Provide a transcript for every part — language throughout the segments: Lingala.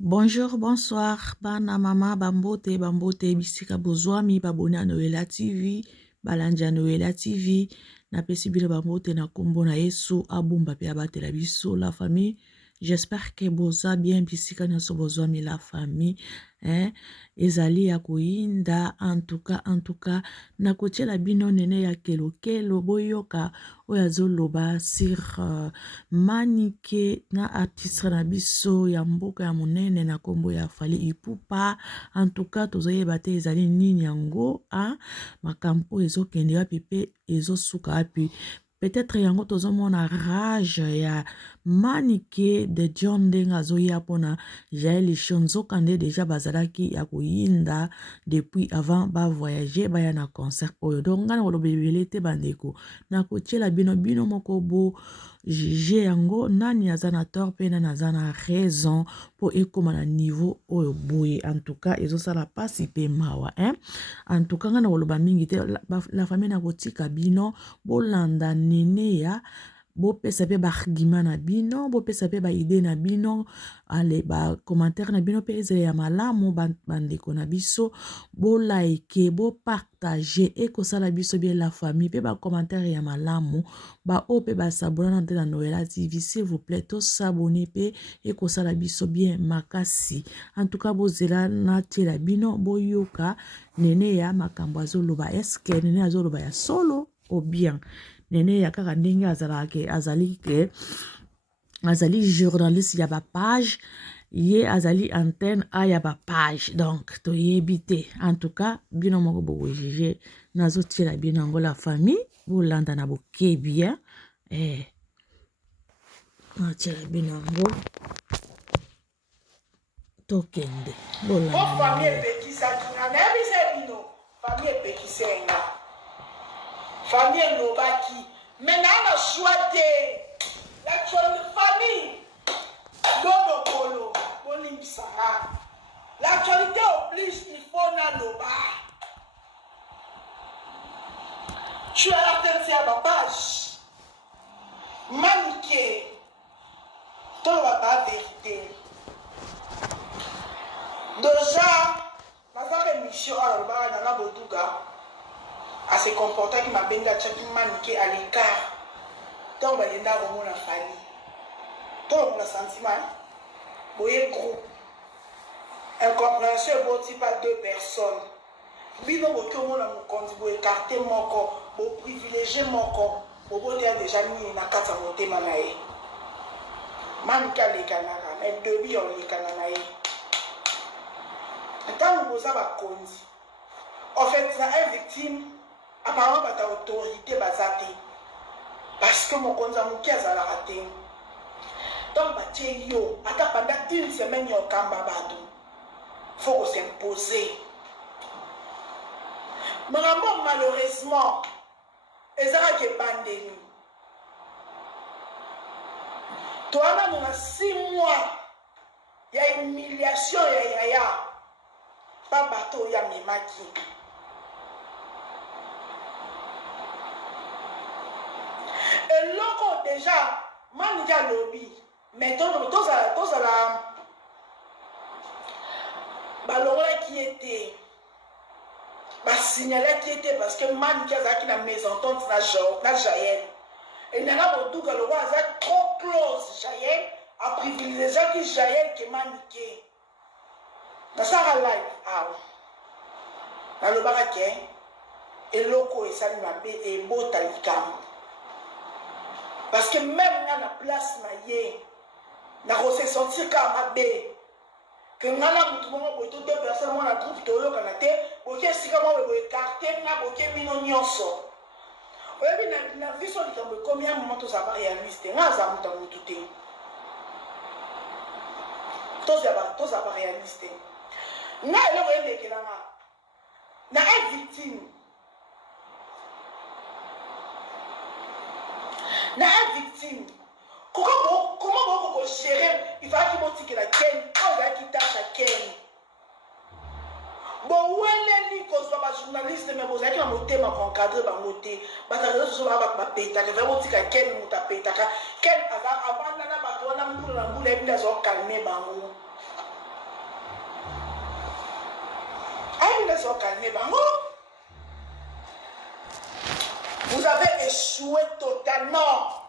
Bonjour, bonsoir, bana mama, bambote, bisika bozwami, baboni à Noëlla TV, balanja Noëlla TV, na pesi bino bambote na kombo na Yesu, abumba pe abatela biso la famille. J'espère que boza bien bisika nyonso bozwami la famille. Ezali ya koyinda en tout cas na kotiela bino nene ya kelokelo boyoka oyo azoloba sur manike na artiste na biso ya mboka ya monene na kombo ya Fally Ipupa. En tout cas tozoyeba te ezali nini yango makambo oyo ezokende wapi pe ezosuka wapi. Peut-être yango tozomona rage ya manike de John ndenge azoya mpona Jaël Lichonzoka nde deja bazalaki ya koyinda depuis avant ba voyager baya na concert oyo. Donc ngana koloba ebele te bandeko na kotiela bino moko bo juge yango nani aza na tort pe nani aza na raison po ekoma na niveau oyo boye. En tout cas ezosala pasi pe mawa en tout cas ngana koloba mingi te la famille na kotika bino bolanda nene ya bopesa pe baargument na bino bopesa pe baide na bino ale bacommentaire na bino pe ezala ya malamu bandeko na biso bolaike bopartage ekosala biso bien la famille pe bacommentaire ya malamu oyo pe basabona nte na Noëlla TV s'il vous plaît tosabone pe ekosala biso bien makasi. En tout cas bozela natiela bino boyoka nene ya makambo azoloba eske nene azoloba ya solo ou bien nene ya kaka ndenge azali journaliste ya page ye azali antenne ya page donc toyebi te. En tout cas bino moko bokojuge nazotiela bino yango la famille bolanda na bokebi natiela bino yango tokende bolanda famille epekisaki nga nayebisa bino famille epekisenga famille elobaki mais naa na choix te famille lobokolo bolimbisanga l'actualité oblige il faut naloba je suis à la tête ya bapage manike toloba ba vérité déjà naza émission oyo alobaka nanga boduga ase comportaki mabenga atiaki manike à l'écart ntango balenda komona Fally tolongola sentiment boye groupe incompréhension eboti pa deux personnes bino boki omona mokonzi boécarte moko boprivilégie moko boboteya déjà nini na kati ya motema na ye manike alekanaka mais debi olekana na ye ntango boza bakonzi en fait na un victime apparemment bata autorité baza te parce que mokonzi ya moke azalaka te donc batie yo ata pendant une semaine ya okamba bato faut kosimposer makambo malheureusement ezalaka ebandeli towana mona 6 mois ya humiliation ya yaya pa bato oyo amemaki eloko déjà manike alobi mais tozala balongolaki ye te basignalaki ye te parce que manike azalaki na mésentente na Jaël enanga boduka lokwa aza trop close Jaël aprivilégiaki Jaël ke manike nasaka live awa nalobaka ke eloko esali mabe ebota likambo parce que même nga na place na ye nakose sentir kaka mabe ke nga na mutu moko boye to deux personnes mwana groupe toyokana te boke esika moko boekarte nga boke bino nyonso oyebi na viso likambo ekomi ya moment tozala baréaliste nga aza mutu ya mutu te tozala baréaliste nga eloko elekelanga na un victime comment boko gérer il fallait botikela Ken ozalaki tâche ya Ken boweleli kozwa bajournaliste mais bozalaki na motema koencadre bango te bato soso bapetaka va botika Ken moto apetaka Ken avanda na bato wana mbula na mbula ebi nde azokalme bango Vous avez échoué totalement.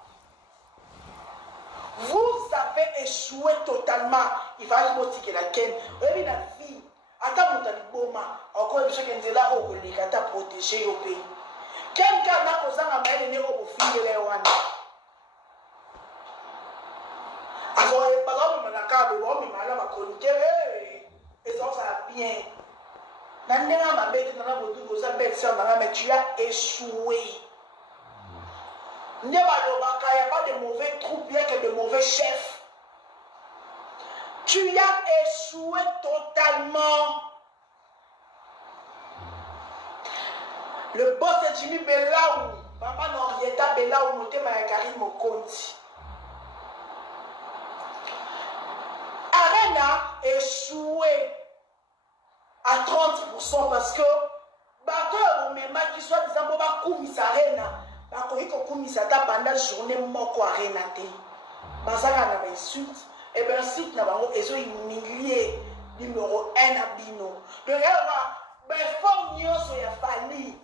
Vous avez échoué totalement. Il va y avoir la ken. Oui, la vie. Attends, mon taliboma. Encore une chose qui est là, on va protéger au pays. Quelqu'un n'a pas besoin de m'aider au fil de l'Ewan. Alors, par exemple, on a un cas de l'homme, il m'a l'air à chroniquer. Et ça va bien. Mais tu as échoué. Il n'y a pas de mauvais troupes, il n'y a que de mauvais chefs. Tu as échoué totalement. Le boss de Jimmy Belaou, Papa Norieta Belaou, Motema Karim Mokonti. Arena échoué à 30% parce que bateau même qui soit disant bon ba kumisa Arena ba ko iko kumisa ta pendant journée moko Arena te bazaka na insulte et ben site na bango ezo humilier numéro 1 à Bino donc là ben fort nyonso ya fali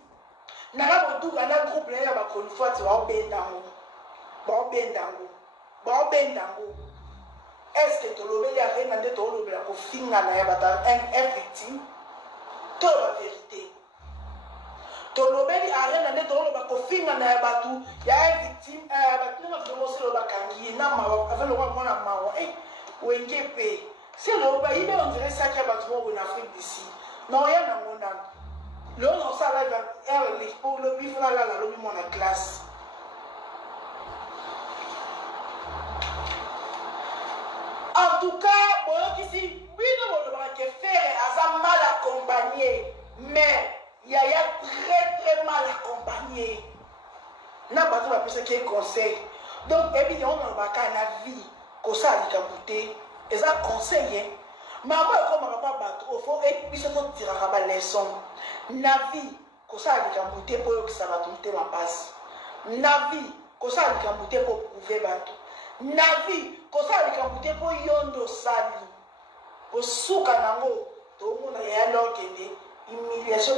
na la boduka na groupe ya ba konfort wa bendango ba bendango est-ce que tu l'obéis à rien de ton lobby pour finir un victime? Tout la vérité. Tu l'obéis à rien de ton lobby pour finir un bateau. Il y a un victime. Tu n'as pas commencé le bakangi. N'a pas avec le roi mon amour. Ou un guépé. C'est le pays on dirait ça qui a battu en Afrique d'ici. Non rien à mon âme. Le on s'en va pour le bif là la lobby mon classe. En tout cas, ici, oui, nous faire à mal accompagné, mais il y a très mal accompagné. N'a pas tout ce qui est conseil. Donc, évidemment, on va faire la vie, qu'on ça a été et ça conseille. Mais moi, comme on va pas battre, au fond, et puis surtout, tirera ma leçon. La vie, qu'on ça a été pour que ça va tomber ma passe. La vie, qu'on ça a été pour prouver bateau. Na vie kosa likambute po yondo sali osuka nango to mona ya lokende humiliation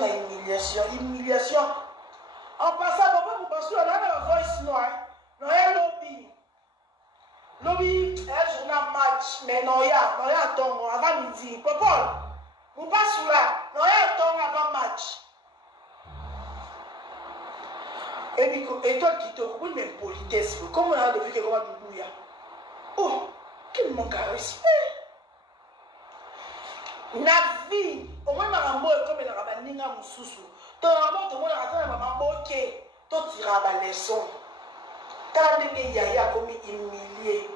en passant papa vous passez là la voice noire no ya lobby un journal match mais no ya tongo avant midi papa vous passez là no ya tongo avant match et toi qui te connais même politesse comment on a depuis que comment tu bouilles. Oh, quel manque à respect. La vie, au moins ma maman est comme la rabaninga mususu. Ton maman te montre à ma maman ok, toi tu rabats les sons. Quand les yaya comme humilié,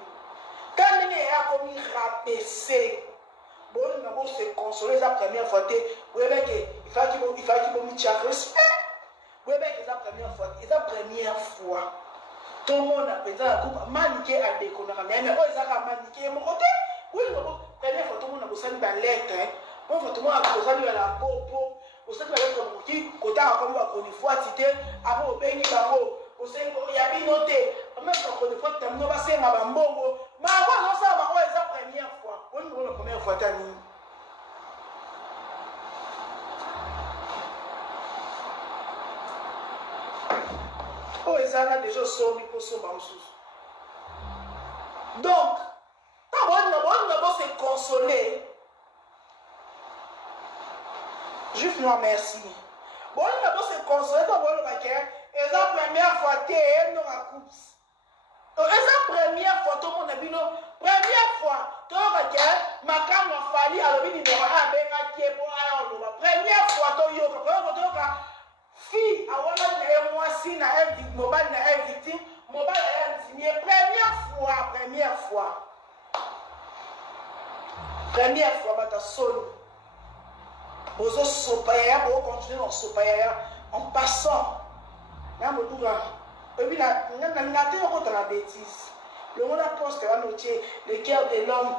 quand les yaya comme rabaissé. Bon, on va se consoler la première fois. Vous voyez qu'il faut qu'il me respect. Vous voyez que c'est la première fois. Tout le monde a besoin de coupe maniqué à déconner. Mais ça a maniqué mon côté. Oui, première fois, tout le monde a besoin de la lettre. Mon fois, tout le monde a besoin de la peau. Au sein de la lettre, côté à comme une fois, cité, avant au pays, au sein il y a bien noté. Même quand on fois, tu as mis passé à Bambongo. Mais avant, non, ça va, c'est la première fois. Oui, la première fois, tu as mis. Oh, ils ont déjà sorti pour son bansous. Donc, quand on va se consoler, juste nous merci. Bon, on va se consoler, donc on va dire, et la première fois, tu es dans la course. Et la première fois, tout le monde a vu, première fois, tu vas dire, ma cam va fallir, alors il y aura un béga qui est pour aller en première fois, tu vas fille a moi si na un mobile na un victime mobile a un signé première fois bata solo bozo sopaya bo continuer en sopaya en passant na moduga et puis na te ko la bêtise le monde a pensé à noter le cœur de l'homme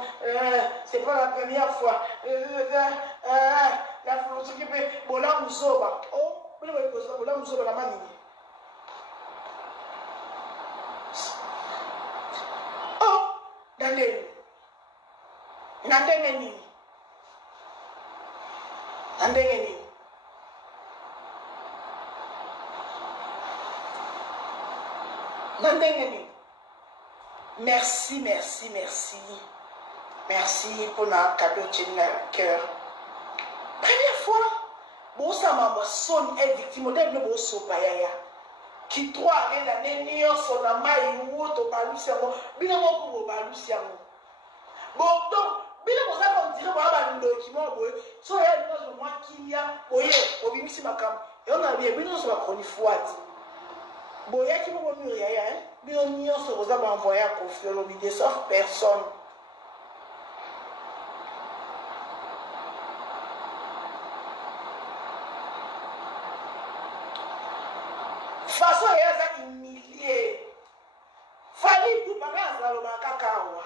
c'est pas la première fois la flotte qui peut bola musoba oh vous voyez que ça, vous l'avez la manie. Oh, Daniel. Nandengeni. Merci, merci, merci. Merci pour la cadeau de cœur. Première fois, bon ça m'a son est victime de bon sopaya. Qui trois avec la nénion son amaï ou autre balusiamo, bien pour balusiamo. Bon donc, bien pour ça qu'on dirait voilà le document boy. So il y a une moi qui y a oye, obimisi makam. Et on a bien sur la chronique fois. Bon, il y a qui vont mourir, hein? Bien on se vous a envoyé à confier l'obédience sauf personne. Façon il y a ça humilié. Fallait tout pareil à le makakawa.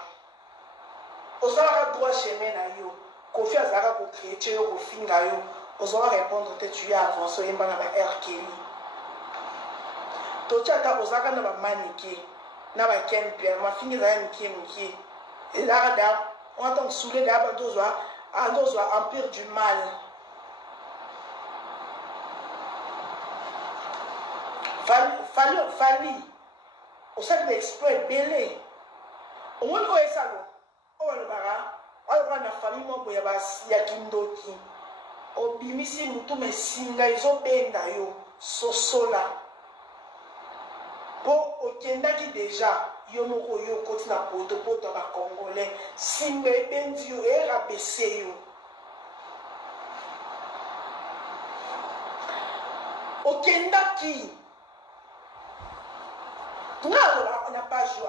Osala droit chemin na yo. Kofi azaka ko chrétien yo ko finga yo. Osala répondre te tu as avancé en bas na ba RKI. Tochata osaka na ba manike. Na ba kempia ma finga za miki. Et là on entend souler là ba empire du mal. Fali. Au sein de l'exploit belé. Au moins quoi ça go. O le bara. O ba na famille mo boya ba ya kindoki. O bimisi mutu mesinga izo benda yo sosola. Po okendaki déjà yo moko yo koti na poto ba congolais. Simbe bendi yo e rabese yo. Okendaki on n'a pas joué.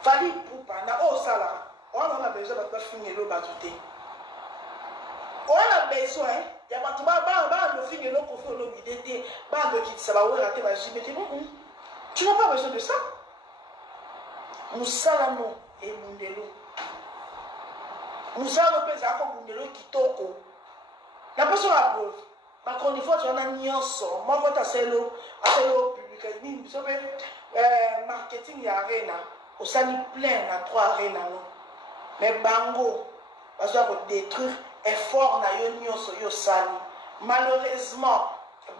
Fallait pour na o sala. On a besoin de finir le batouté. On a besoin, il y a pas de ba le finir le confort le bidété, ba le qui ça va rater ba jimete. Tu n'as pas besoin de ça. Musalamo et mundelo. Musalo pesa ko mundelo kitoko. La personne la preuve. Ma chronique tu en as nyonso. Moi quand aselo public ni so marketing ya arena. Au sali plein na 3 arena non. Mais bango parce que détruire effort na yo nyonso yo sali. Malheureusement,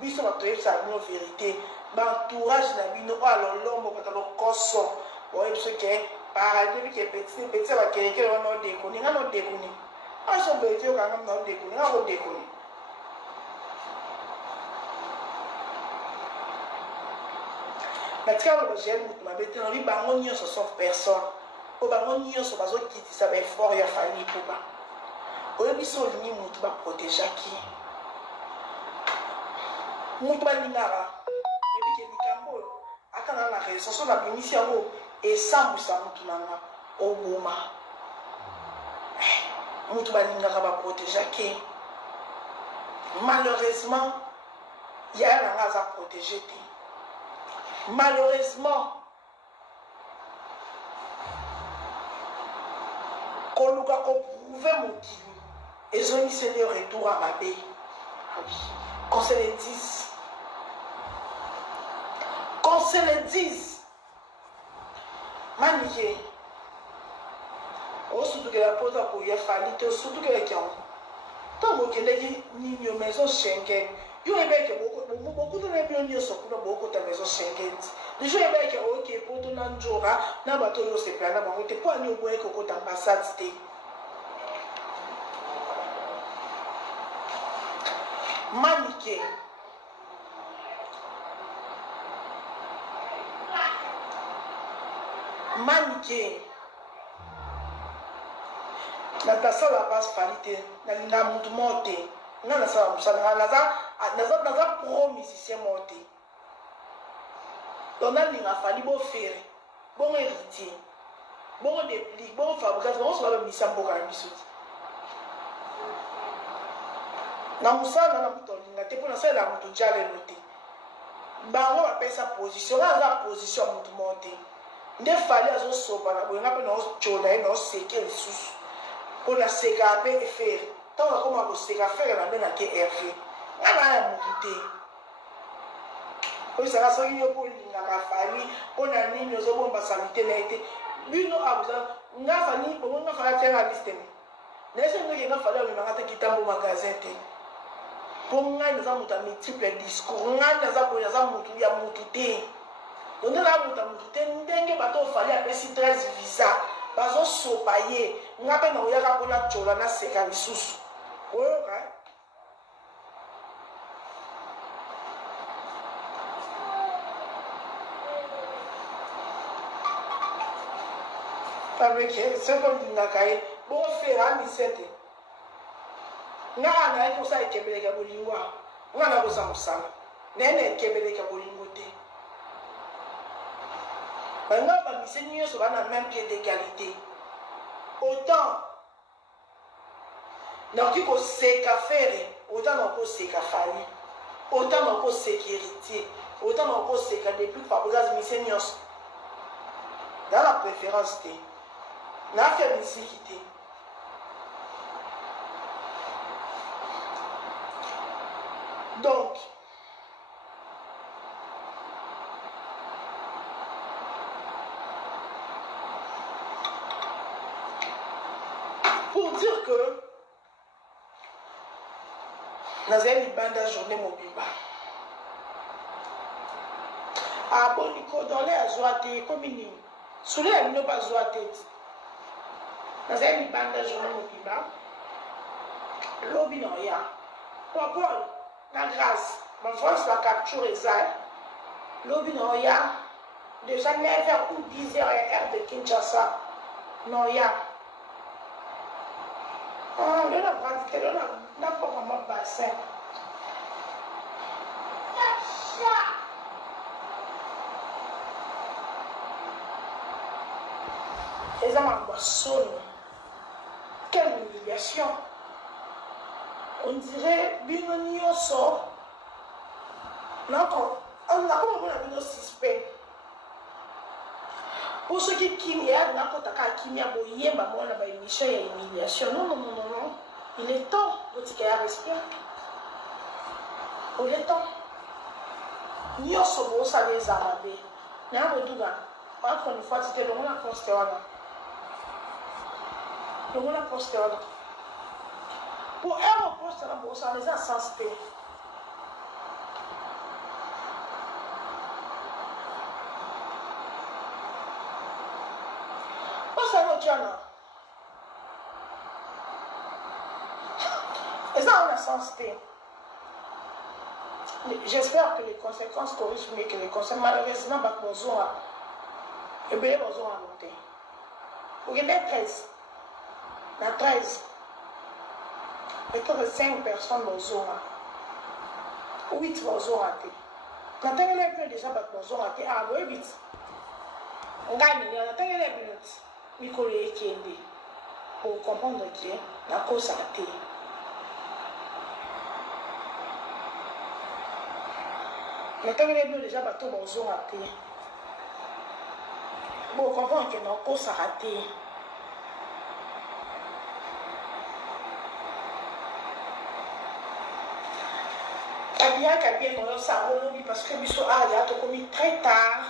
biso ba toyeb sa no vérité. L'entourage na bino alo lombo patalo koso. Ouais ce que paradis qui est petit va quelqu'un on a déconné, on a déconné. Ah son petit on a déconné, on a déconné. Natika le gel mutu ma bete on ba ngoni yo sauf personne. O ba ngoni yo so bazo kiti ça va fort ya famille pour ba. O biso ni mutu ba protéger qui. Mutu ba lingara. Et puis que mikambo akana na raison so na bimisi yango et sans musa mutu nanga o boma. Mutu ba lingara ba protéger qui. Malheureusement, il y a un à protéger. Malheureusement, quand nous avons prouvé mon kilo, ils ont mis le retour à ma baie. Qu'on se le dise. Qu'on se le dise. Manique. Surtout que la pose pour y fallu, surtout que les gens. Tant que les gens maison Schengen. Yo ebe ke beaucoup de les biens so kuna beaucoup de maison Schengen. Les gens ebe ke OK pour tout nanjora na bato yo se plana bango te pour ani oboye ko ko ambassade te. Manique. Na tasa la passe falite na mutu monte. Na sa naza pro musicien monté. On a linga fali bo faire. Bon héritier. Bon déplique, bon fabrication, on se va misam boka bisouti. Na musa na muto linga te pona sa la mutu jale loté. Ba on va payer sa position, la position mutu monté. Nde fali azo soba na bo nga pe no chola no seke lisusu. Pour la seka pe e faire. Tant que comme on s'est fait la même que RV. On va monter. Oui, ça va se faire pour la famille, pour la ligne, nous avons la sanité. Nous avons faire la liste. Nous avons fait un magasin. Pour nous avons multiple discours. Nous avons donc na muta mutu te ndenge bato fali apesi 13 visa bazosopa ye nga mpe na oyaka mpona tyola naseka lisusu oyoka avec soko lingaka ye bofera misete nga anayaki kosala ekebeleka bolingo nga na kosa mosala nene ekebeleka bolingo te banga bamise nyonso bana même pied d'égalité autant nakoki koseka fere autant nakoseka fali autant nakoseka héritier autant nakoseka depuis fabozazi mise nyonso dans la préférence te nafia misiki te donc pour dire que nazali libanda journée mobimba aboliko dole azwa te ekomi nini sule ya bino bazwa te nazali libanda journée mobimba lobi na oya papol na grâce bavance bacapture ezali lobi na oya déjà 9h ou 10h heure de Kinshasa na oya le na grande télé na poka ma bassin eza mambo soni. Quelle humiliation! On dirait bino nyonso nakomona bino suspect pour ceux qui kimia nakotaka kimia boyemba mona ba émission ya humiliation. Non, il est temps botika ya respect. Il est temps nyonso bosala ezala be na boduga encore une fois tite longo na poste wana pour un poste na bosala eza sens te. Tiana. Et ça, on a sens T. J'espère que les conséquences corrigent mieux que les conséquences. Malheureusement, et bien, ils ont monté. Pour qu'il y ait 13. La 13. Peut-être 5 personnes ont 8 ont raté. Quand il y a déjà ont raté, ah, oui, 8. On gagne, il y a des minutes. Mikolo ekende pour comprendre que la cause a été maintenant les déjà bateau bonjour raté pour comprendre que la cause a raté bien dans ça parce que biso a commis très tard.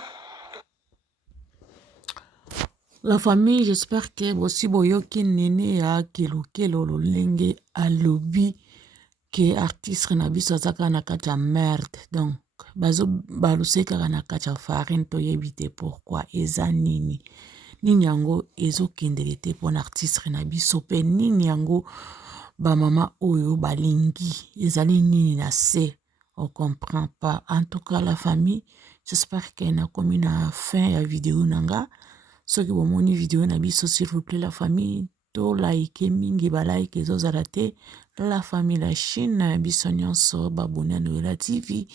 La famille, j'espère que aussi boyoki nene ya kelokelo lolenge alobi que artiste na biso azaka na kati ya merde. Donc bazo baluseka na kati ya farine to yebite pourquoi eza nini yango ezokendele te pona artiste na biso pe nini yango ba mama oyo balingi ezali nini na se. On comprend pas. En tout cas la famille, j'espère que na komi na fin ya vidéo nanga. Ceux qui vont mon vidéo na biso s'il vous plaît la famille to like mingi ba like ezozala te la famille la Chine biso nyonso babona Noela TV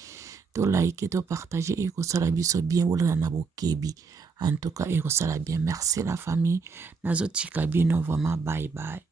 to like to partager et ko sala biso bien wala na bokebi en tout cas et ko sala bien merci la famille nazo tika bino vraiment bye bye.